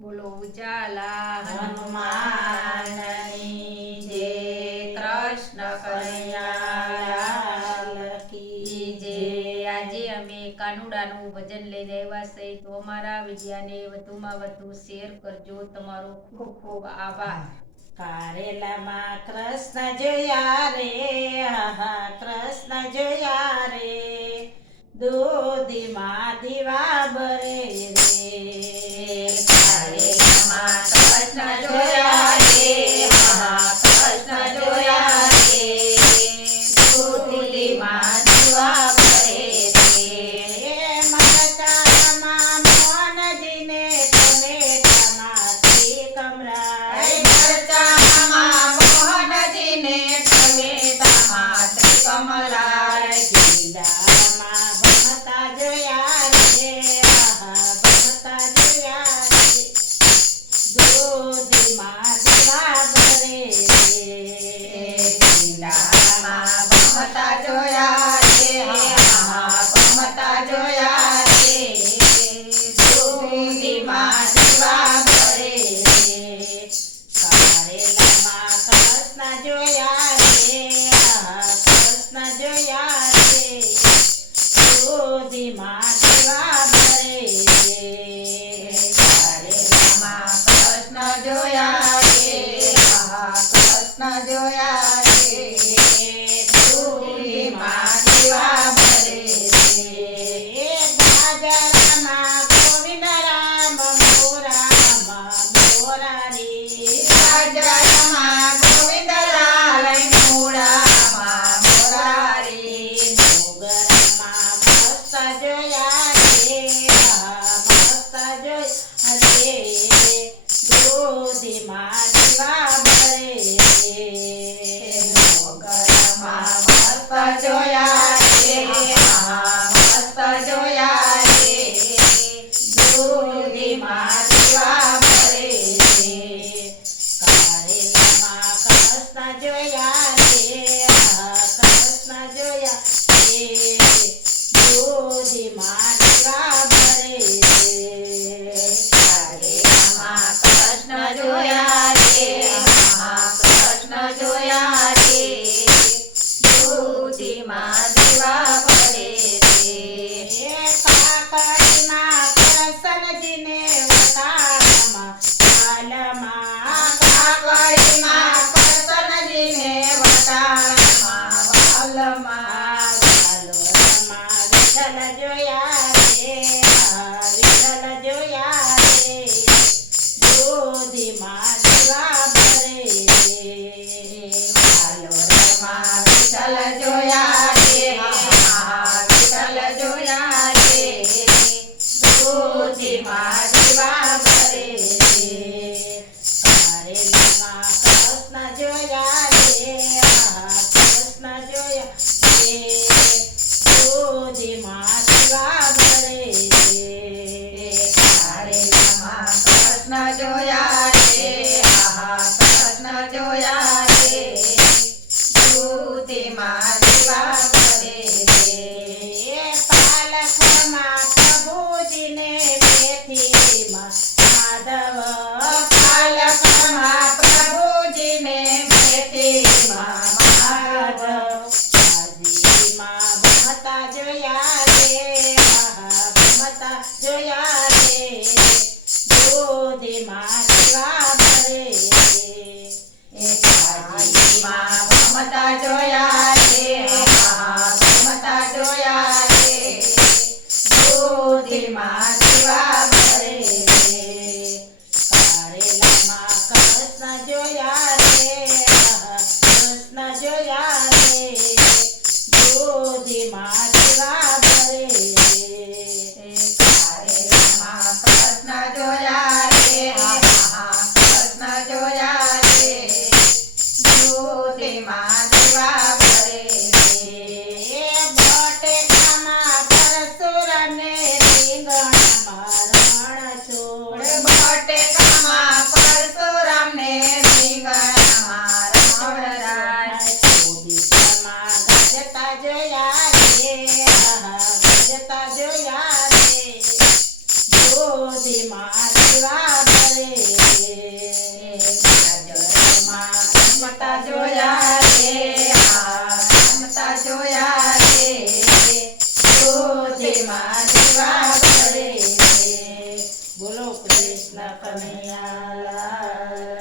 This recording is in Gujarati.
બોલો ઉજાલા હનુમાનની જય, કૃષ્ણ કનૈયા કી જય. આજે અમે કાનુડાનું ભજન લઈને આવ્યા છે, તો અમારા વિડિયાને વધુમાં વધુ શેર કરજો. તમારો ખૂબ ખૂબ આભાર. કારેલામાં કૃષ્ણ જોયા રે, હા કૃષ્ણ જોયા રે, દૂધીમાં દીવા બરે રે. કારેલામાં કૃષ્ણ જોયા રે, હા કૃષ્ણ જોયા રે, દૂધીમાં દીવા બરે રે. મરચામાં મોહનજીને ટમેટામાંથી કમરાય. મરચામાં મોહનજીને ટમેટામાંથી કમળાય. ગીડામાં ભણતા જોયા રે, આહા ભણતા જોયા રે, દૂધીમાં દીવા ભરે રે. ગીડામાં ભમતા જોયા રે, હા ભમતા જોયા રે, દૂધીમાં દીવા ભરે રે. કારેલામાં કૃષ્ણ જોયા રે, આહા કૃષ્ણ જોયા રે, દૂધીમાં દીવા ભરે રે. કારેલામાં કૃષ્ણ જોયા રે, હા કૃષ્ણ જોયા રે, દૂધીમાં દીવા ભરે રે. બાજરામાં ગોવિંદ રામ મોરામાં મોરારી. બાજરામાં ગોવિંદલાલ મૂળામાં મોરારી. મોગરામાં મસ્ત જોયા રે, આહા મસ્ત જોયા રે, દૂધીમાં દીવા ભરે રે. મોગરામાં મસ્ત જોયા રે, હા મસ્ત જોયા રે, દૂધીમાં દીવા ભરે રે. કારેલામાં કૃષ્ણ જોયા રે, આહા કૃષ્ણ જોયા રે, દૂધીમાં દીવા ભરે રે. કારેલામાં કૃષ્ણ જોયા રે, હા કૃષ્ણ જોયા રે, દૂધીમાં દીવા ભરે રે. કાકડીમાં કૃષ્ણજીને વટાણામાં વાલમાં. કાકડીમાં કૃષ્ણજીને વટાણામાં વાલમાં. વાલોરમાં વિઠ્ઠલ જોયા રે, આ વિઠ્ઠલ જોયા રે, દૂધીમાં દીવા ભરે રે. વાલોરમાં વિઠ્ઠલ જોયા રે, હા વિઠ્ઠલ જોયા રે, દૂધીમાં દીવા ભરે રે. કારેલામાં કૃષ્ણ જોયા રે, આહા કૃષ્ણ જોયા રે, દૂધીમાં દીવા ભરે રે. કારેલામાં કૃષ્ણ જોયા રે, હા કૃષ્ણ જોયા રે, દૂધીમાં દીવા ભરે રે. પાલખમાં પ્રભુજીને મેથીમાં માધવ બોલો કૃષ્ણ કનૈયા લાલ